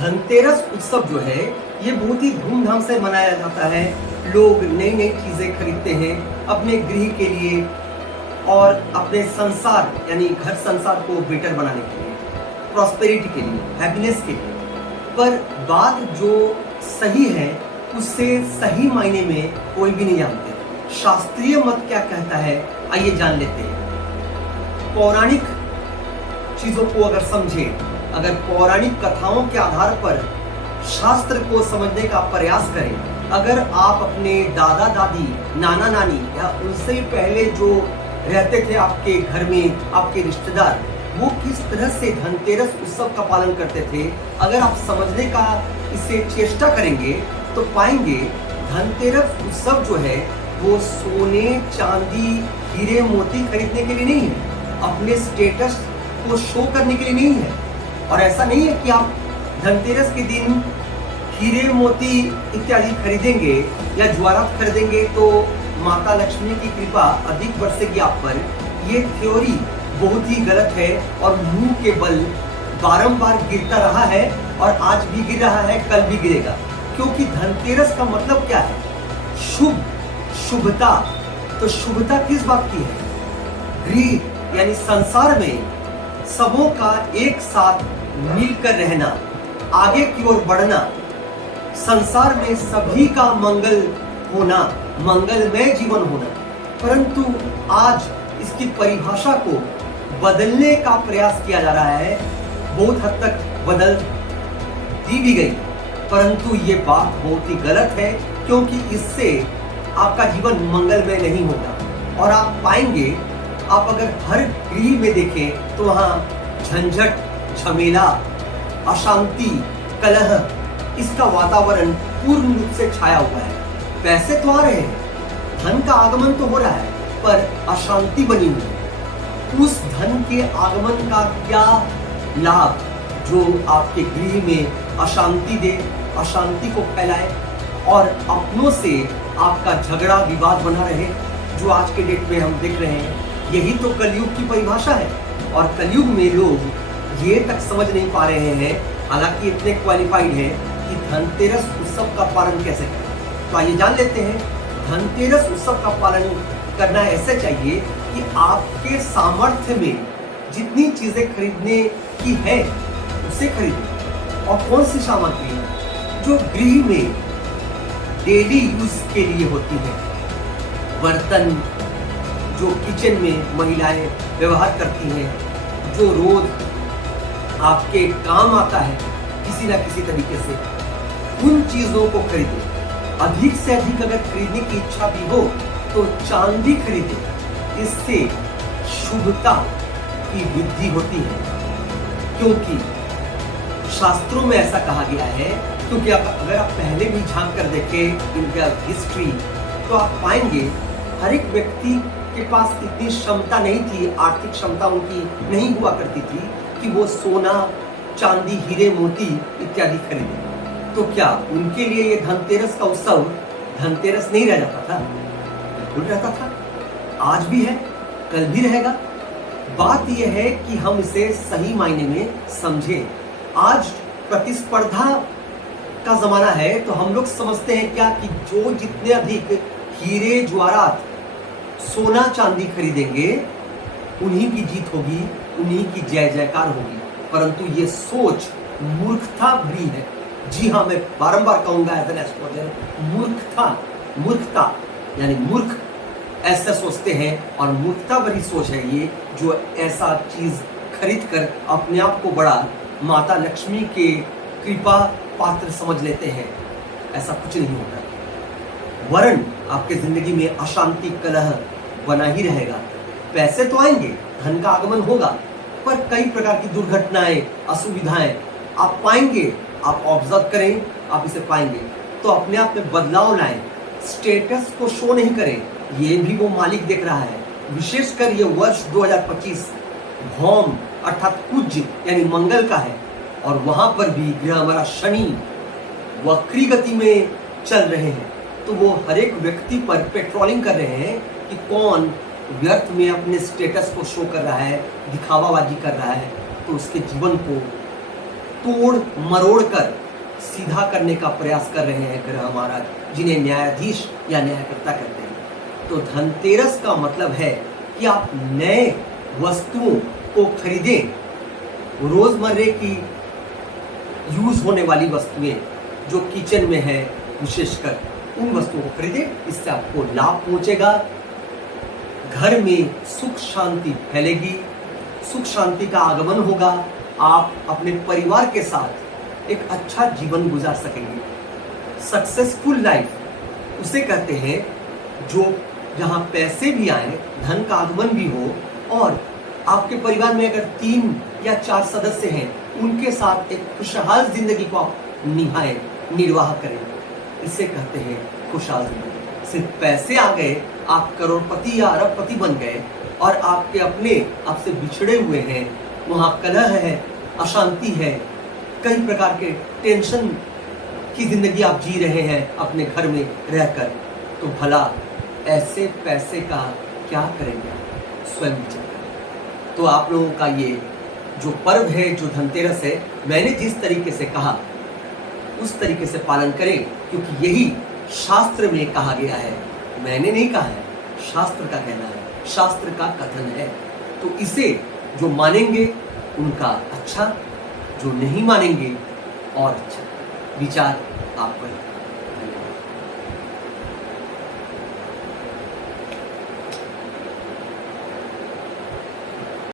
धनतेरस उत्सव जो है ये बहुत ही धूमधाम से मनाया जाता है। लोग नई नई चीजें खरीदते हैं अपने गृह के लिए और अपने संसार यानी घर संसार को बेटर बनाने के लिए, प्रॉस्पेरिटी के लिए, हैप्पीनेस के लिए। पर बात जो सही है उससे सही मायने में कोई भी नहीं जानते। शास्त्रीय मत क्या कहता है आइए जान लेते हैं। पौराणिक चीजों को अगर समझे, अगर पौराणिक कथाओं के आधार पर शास्त्र को समझने का प्रयास करें, अगर आप अपने दादा दादी, नाना नानी या उनसे पहले जो रहते थे आपके घर में, आपके रिश्तेदार, वो किस तरह से धनतेरस उत्सव का पालन करते थे, अगर आप समझने का इसे चेष्टा करेंगे तो पाएंगे धनतेरस उत्सव जो है वो सोने, चांदी, हीरे, मोती खरीदने के लिए नहीं है, अपने स्टेटस को शो करने के लिए नहीं है। और ऐसा नहीं है कि आप धनतेरस के दिन हीरे, मोती इत्यादि खरीदेंगे या ज्वारात खरीदेंगे तो माता लक्ष्मी की कृपा अधिक बरसेगी आप पर। ये थ्योरी बहुत ही गलत है और मुंह के बल बारंबार गिरता रहा है और आज भी गिर रहा है, कल भी गिरेगा। क्योंकि धनतेरस का मतलब क्या है? शुभ, शुभता। तो शुभता किस बात की है? गृह यानी संसार में सबों का एक साथ मिलकर रहना, आगे की ओर बढ़ना, संसार में सभी का मंगल होना, मंगलमय जीवन होना। परंतु आज इसकी परिभाषा को बदलने का प्रयास किया जा रहा है। बहुत हद तक बदल दी भी गई, परंतु ये बात बहुत ही गलत है, क्योंकि इससे आपका जीवन मंगलमय नहीं होगा। और आप पाएंगे, आप अगर हर गृह में देखें तो वहां झंझट, झमेला, अशांति, कलह, इसका वातावरण पूर्ण रूप से छाया हुआ है। पैसे तो आ रहे हैं, धन का आगमन तो हो रहा है, पर अशांति बनी हुई है। उस धन के आगमन का क्या लाभ जो आपके गृह में अशांति दे, अशांति को फैलाए और अपनों से आपका झगड़ा विवाद बना रहे, जो आज के डेट में हम देख रहे हैं। यही तो कलयुग की परिभाषा है। और कलयुग में लोग ये तक समझ नहीं पा रहे हैं, हालांकि इतने क्वालिफाइड हैं, कि धनतेरस उत्सव का पालन कैसे करें। तो आइए जान लेते हैं। धनतेरस उत्सव का पालन करना ऐसे चाहिए कि आपके सामर्थ्य में जितनी चीजें खरीदने की है उसे खरीदें। और कौन सी सामग्री जो गृह में डेली यूज के लिए होती है, बर्तन जो किचन में महिलाएं व्यवहार करती हैं, जो रोज आपके काम आता है किसी ना किसी तरीके से, उन चीजों को खरीदें। अधिक से अधिक अगर खरीदने की इच्छा भी हो तो चांदी खरीदें। इससे शुभता की वृद्धि होती है, क्योंकि शास्त्रों में ऐसा कहा गया है। क्योंकि अगर आप पहले भी झांक कर देखें इनका हिस्ट्री, तो आप पाएंगे हर एक व्यक्ति के पास इतनी क्षमता नहीं थी, आर्थिक क्षमता उनकी नहीं हुआ करती थी कि वो सोना, चांदी, हीरे, मोती इत्यादि खरीदे। तो क्या उनके लिए ये धनतेरस का उत्सव धनतेरस नहीं रह जाता था? बिल्कुल रहता था। आज भी है, कल भी रहेगा। बात यह है कि हम इसे सही मायने में समझें। आज प्रतिस्पर्धा का जमाना है, तो हम लोग समझते हैं क्या कि जो जितने अधिक हीरे, ज्वारात, सोना, चांदी खरीदेंगे उन्हीं की जीत होगी, उन्हीं की जय जयकार होगी। परंतु ये सोच मूर्खता भरी है। जी हाँ, मैं बारंबार कहूंगा एज एन एस्ट्रोलॉजर, मूर्खता यानी मूर्ख ऐसा सोचते हैं, और मूर्खता भरी सोच है ये, जो ऐसा चीज खरीद कर अपने आप को बड़ा माता लक्ष्मी के कृपा पात्र समझ लेते हैं। ऐसा कुछ नहीं होता। वरन आपके जिंदगी में अशांति, कलह बना ही रहेगा। पैसे तो आएंगे, धन का आगमन होगा, पर कई प्रकार की दुर्घटनाएं, असुविधाएं आप पाएंगे। आप ऑब्जर्व करें, आप इसे पाएंगे। तो अपने आप में बदलाव लाएं, स्टेटस को शो नहीं करें। ये भी वो मालिक देख रहा है। विशेषकर ये वर्ष 2025 भौम अर्थात कुज यानी मंगल का है, और वहां पर भी ग्रह हमारा शनि वक्री गति में चल रहे हैं। तो वो हर एक व्यक्ति पर पेट्रोलिंग कर रहे हैं कि कौन व्यर्थ में अपने स्टेटस को शो कर रहा है, दिखावाबाजी कर रहा है, तो उसके जीवन को तोड़ मरोड़ कर सीधा करने का प्रयास कर रहे हैं ग्रह महाराज, जिन्हें न्यायाधीश या न्यायकर्ता कहते हैं। तो धनतेरस का मतलब है कि आप नए वस्तुओं को खरीदें, रोजमर्रे की यूज होने वाली वस्तुएं जो किचन में है, विशेषकर उन वस्तुओं को खरीदें, इससे आपको लाभ पहुंचेगा। घर में सुख शांति फैलेगी, सुख शांति का आगमन होगा, आप अपने परिवार के साथ एक अच्छा जीवन गुजार सकेंगे। सक्सेसफुल लाइफ उसे कहते हैं जो जहां पैसे भी आए, धन का आगमन भी हो, और आपके परिवार में अगर 3 या 4 सदस्य हैं, उनके साथ एक खुशहाल जिंदगी को आप निभाएं, निर्वाह करें, इसे कहते हैं खुशहाल जिंदगी। सिर्फ पैसे आ गए, आप करोड़पति या अरबपति बन गए और आपके अपने आपसे बिछड़े हुए हैं, वहां कलह है, अशांति है, कई प्रकार के टेंशन की जिंदगी आप जी रहे हैं अपने घर में रहकर, तो भला ऐसे पैसे का क्या करेंगे? स्वयं विचार करें। तो आप लोगों का ये जो पर्व है, जो धनतेरस है, मैंने जिस तरीके से कहा उस तरीके से पालन करें, क्योंकि यही शास्त्र में कहा गया है। मैंने नहीं कहा है, शास्त्र का कहना है, शास्त्र का कथन है। तो इसे जो मानेंगे उनका अच्छा, जो नहीं मानेंगे और अच्छा। विचार आप पर।